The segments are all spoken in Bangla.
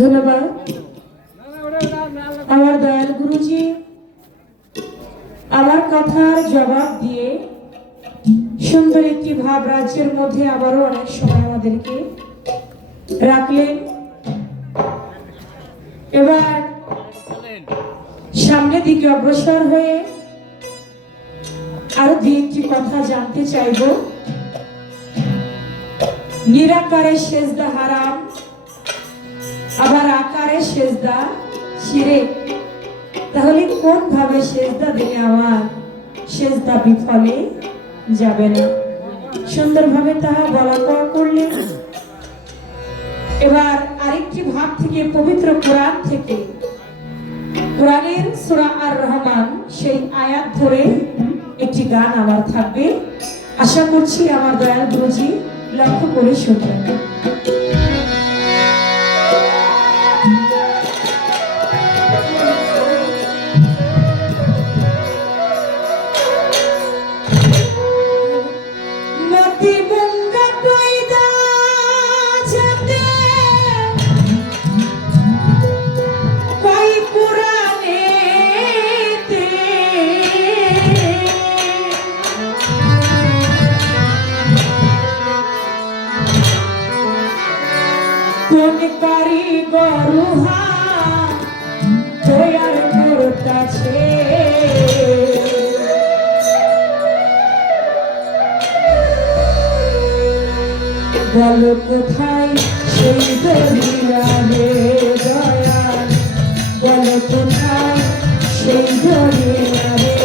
ধন্যবাদ আমার দয়াল গুরুজি আমার কথার জবাব দিয়ে সুন্দর একটি ভাব রাজ্যের মধ্যে আবারও অনেক সময় আমাদেরকে রাখলেন। এবার সামনের দিকে অগ্রসর হয়ে আরো দুই একটি কথা জানতে চাইব। নিরাকারে সেজদা হারাম, আবার আকারে সেজদা শিরক। তাহলে কোন ভাবে সেজদা দিলে আমার সেজদা বিফলে যাবে না? সুন্দরভাবে তাহা বলা কওয়া করলেন। এবার আরেকটি ভাব থেকে পবিত্র কোরআন থেকে, কোরআনের সূরা আর রহমান সেই আয়াত ধরে একটি গান আমার থাকবে। আশা করছি আমার দয়াল গুরুজি লক্ষ্য করে শুনবেন। গরুহা তৈয়ার করতেছে বল কোথায় সেই দরিয়া রে দয়াল, বল কোথায় সেই দরিয়া রে।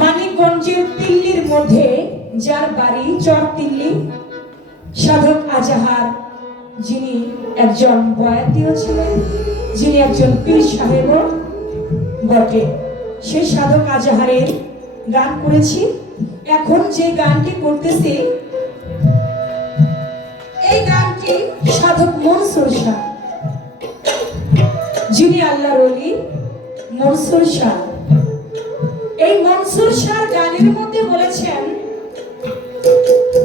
মানিকগঞ্জের তিল্লির মধ্যে যার বাড়ি চরতিল্লি, সাধক আজাহার, যিনি একজন বয়াতিও ছিলেন, যিনি একজন পীর সাহেবও বটে, সেই সাধক আজাহারের গান করেছি। এখন যে গানটি করতেছি এই গানটি সাধক মনসুর শাহ, যিনি আল্লাহর ওলি মনসুর শাহ। এই মনসুর শাহ গানের মধ্যে বলেছেন,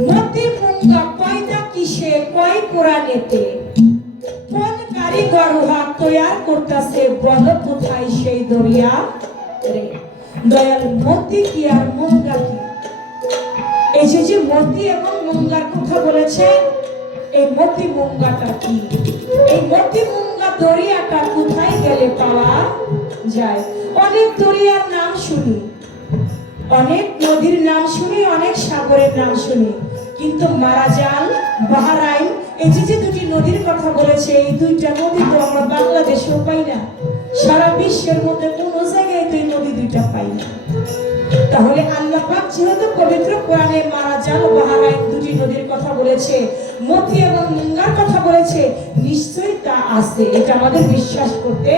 মতি মুঙ্গা পয়দা কিসে কয় কোরআনেতে, কোন কারিগর উহা তৈয়ার করতেছে, বল কোথায় সেই দরিয়া রে। দয়াল মতি কি আর মুঙ্গা কি, এই যে মতি এবং মুঙ্গার কথা বলেছেন, এই মতি মুঙ্গাটা কি, এই মতি মুঙ্গা দরিয়াটা কোথায় গেলে পাওয়া যায়। অনেক দরিয়ার নাম শুনি, অনেক নদীর নাম শুনি, অনেক সাগরের নাম শুনি, কিন্তু মারাজাল, বাহরাইন, এই যে দুটি নদীর কথা বলেছে, এই দুইটা নদী তো আমরা বাংলাদেশেও পাই না, সারা বিশ্বের মধ্যে কোনো জায়গায় তো এই নদী দুইটা পাই না। তাহলে আল্লাহ পাক যেহেতু পবিত্র কোরআনে মারাজাল, বাহরাইন দুটি নদীর কথা বলেছে, মতি এবং মুঙ্গার কথা বলেছে, নিশ্চয়ই তা আছে, এটা আমাদের বিশ্বাস করতে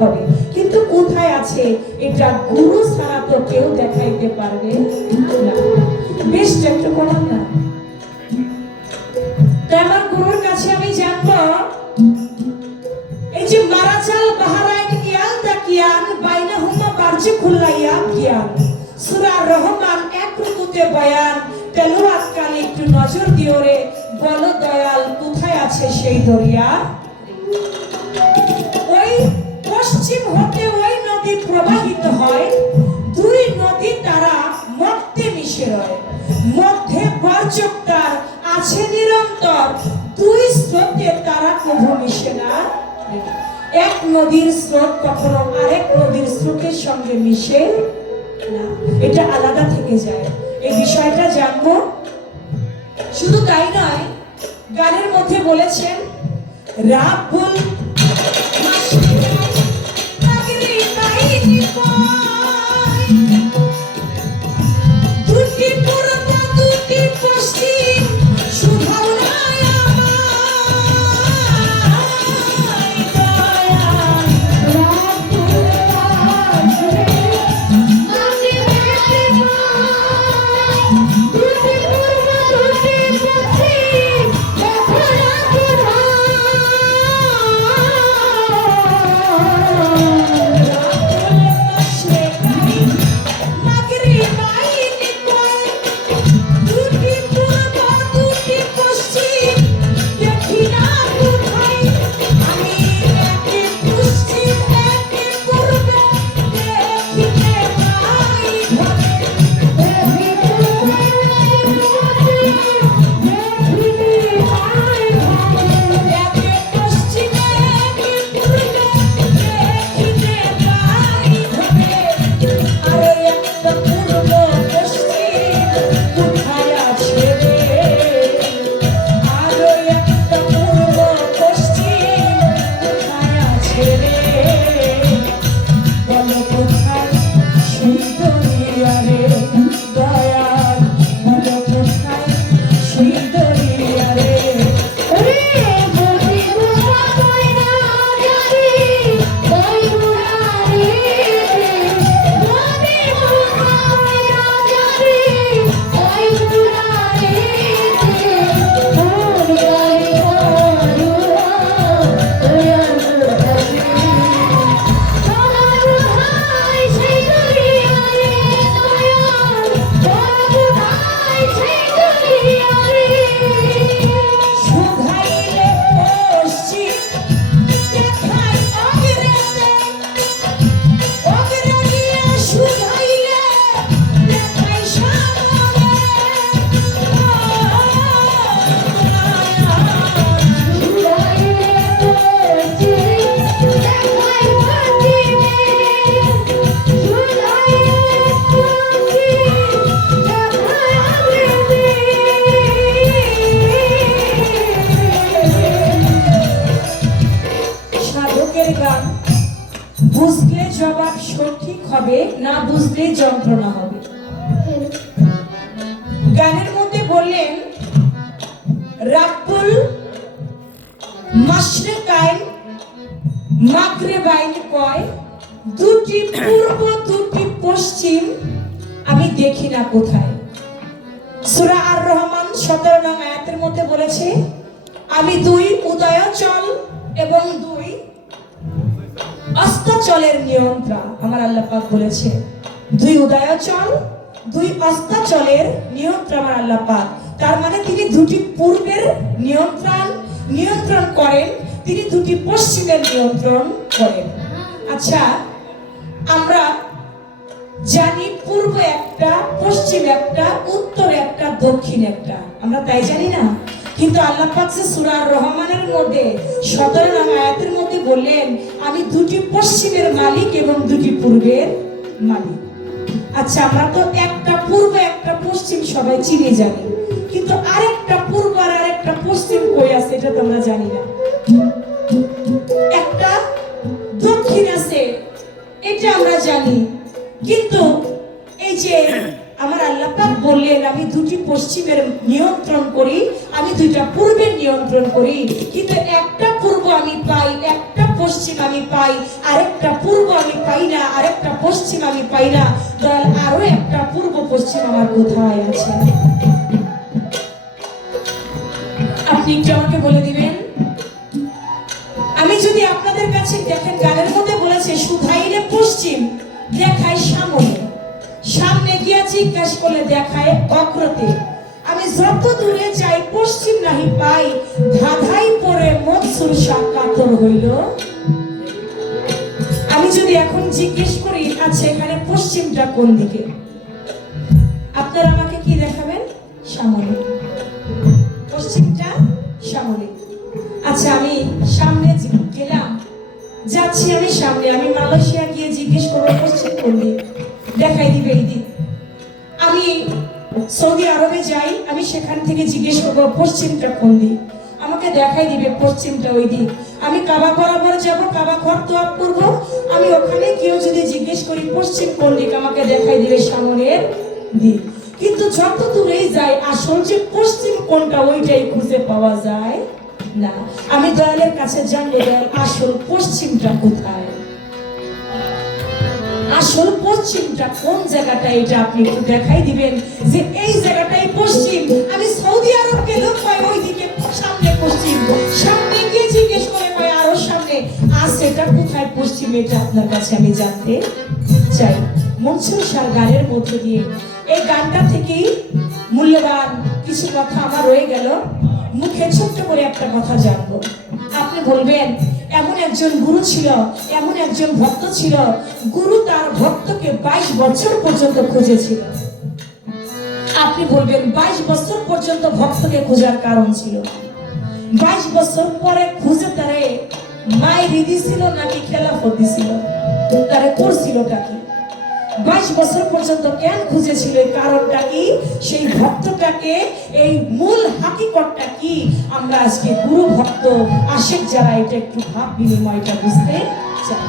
হবে। কিন্তু কোথায় আছে এটা গুরু ছাড়া তো কেউ দেখাইতে পারবে না। বেশ একটু বলুন না, তাই আমার গুরুর কাছে আমি জানবো, এই যে মারাজাল, বাহরাইন, ইয়ালদা কিয়ান, বাইনাহুমা বারজে খুল্লাইয়া কিয়ান, সূরা রহমান এক রুকুতে বয়ান, তেলাওয়াত কালে একটু নজর দিও রে, বলো দয়াল কোথায় আছে সেই দরিয়া। ওই পশ্চিম হতে ওই নদী প্রবাহিত হয়, দুই নদী তারা মধ্যে মিশে রয়, মধ্যে বর্জকতার আছে নিরন্তর, দুই স্রোতে তারা কভু মিশে না। এক নদীর স্রোত কখনো আরেক নদীর স্রোতের সঙ্গে মিশে না, এটা আলাদা থেকে যায়। এই বিষয়টা জানবো। শুধু তাই নয়, গানের মধ্যে বলেছেন, রাবুল দুটি পূর্ব দুটি পশ্চিম, শুধাও নাই আমায় দয়াল, হবে, না বুঝলে যন্ত্রণা হবে। গানের মধ্যে বললেন রাব্বুল মাশরিকাইন মাগরিবাইন কয়, দুটি পূর্ব দুটি পশ্চিম আমি দেখি না কোথায়। সূরা আর রহমান 17 নং আয়াতের মধ্যে বলেছে, আমি দুই উদয়াচল এবং দুই অস্তাচলের নিয়ন্ত্রণ। আমার আল্লাহ পাক বলেছে দুই উদয়াচল দুই অস্তাচলের নিয়ন্ত্রণ আমার আল্লাহ পাক। তার মানে তিনি দুটি পূর্বের নিয়ন্ত্রণ করেন, তিনি দুটি পশ্চিমের নিয়ন্ত্রণ করেন। আচ্ছা, আমরা জানি পূর্ব একটা, পশ্চিম একটা, উত্তর একটা, দক্ষিণ একটা, আমরা তাই জানি না? কিন্তু আল্লাহ পাক সূরা আর রহমানের মধ্যে 17 নং আয়াতের মধ্যে বললেন, আমি দুটি পশ্চিমের মালিক এবং দুটি পূর্বের মালিক। আচ্ছা, আমরা তো একটা পূর্ব একটা পশ্চিম সবাই চিনে জানি, কিন্তু আরেকটা পূর্ব আর আরেকটা পশ্চিম কই আছে এটা তো আমরা জানি না। একটা দক্ষিণ আছে এটা আমরা জানি, কিন্তু এই যে আমার আল্লাহ পাক বললেন আমি দুটি পশ্চিমের নিয়ন্ত্রণ করি, আমি দুইটা পূর্বের নিয়ন্ত্রণ করি, কিন্তু একটা পূর্ব আমি পাই, একটা পশ্চিম আমি পাই, আরেকটা পূর্ব আমি পাই না, আরেকটা পশ্চিম আমি পাই না। তাহলে আরো একটা পূর্ব পশ্চিম আমার কোথায় আছে? আপনি একটু আমাকে বলে দিবেন। আমি যদি আপনাদের কাছে দেখেন, গানের মধ্যে বলেছে সুধাইলে পশ্চিম দেখায় সামনে, সামনে গিয়া জিজ্ঞাস করলে দেখায় অগ্রতে। আমি যত দূরে যাই পশ্চিম নাহি পাই, ধাঁধাই পরে মনসুর সাকাতর হইল। আমি যদি এখন জিজ্ঞেস করি আচ্ছা এখানে পশ্চিমটা কোন দিকে, আপনারা আমাকে কি দেখাবেন? সামনে। পশ্চিমটা সামনে। আচ্ছা, আমি সামনে গেলাম, যাচ্ছি আমি সামনে, আমি মালয়েশিয়া গিয়ে জিজ্ঞেস করবো পশ্চিম কোন দিক, দেখাই দিবে এই দিক। আমি সৌদি আরবে যাই, আমি সেখান থেকে জিজ্ঞেস করবো পশ্চিমটা কোন দিক, আমাকে দেখাই দিবে পশ্চিমটা ওই দিক। আমি কাবা বরাবর যাব, কাবা ঘর তোয়াব করব, আমি ওখানে গিয়েও যদি জিজ্ঞেস করি পশ্চিম কোন দিক, আমাকে দেখাই দিবে সামনের দিক। কিন্তু যত দূরেই যাই আসল যে পশ্চিম কোনটা ওইটাই খুঁজে পাওয়া যায় না। আমি দয়ালের কাছে জানবো দয়াল আসল পশ্চিমটা কোথায়, আসল পশ্চিমটা কোন জায়গাটা, এটা আপনি একটু দেখাই দিবেন যে এই জায়গাটাই পশ্চিম। আমি সৌদি আরব গেলেও কয় ওইদিকে সামনে পশ্চিম, সামনে গিয়ে জিজ্ঞেস করে কয় আরো সামনে আছে, এটা কোথায় পশ্চিম, এটা আপনার কাছে আমি জানতে চাই। মনসুর শাহ গানের মধ্যে দিয়ে এই গানটা থেকেই মূল্যবান কিছু কথা আমার রয়ে গেল, মুখে ছোট্ট করে একটা কথা জানবো। আপনি বলবেন এমন একজন গুরু ছিল, এমন একজন ভক্ত ছিল, গুরু তার ভক্তকে 22 বছর পর্যন্ত খুঁজেছিল। আপনি বলবেন 22 বছর পর্যন্ত ভক্তকে খোঁজার কারণ ছিল, 22 বছর পরে খুঁজে তারে মায়ের দিছিল নাকি খেলাফত দিছিল, তারে করছিলটা কি? 22 বছর পর্যন্ত কেন খুঁজেছিল, এই কারণটা কি, সেই ভক্তটাকে, এই মূল হাকিকতটা কি, আমরা আজকে গুরু ভক্ত আশিক যারা এটা একটু ভাব বিনিময়টা বুঝতে চাই।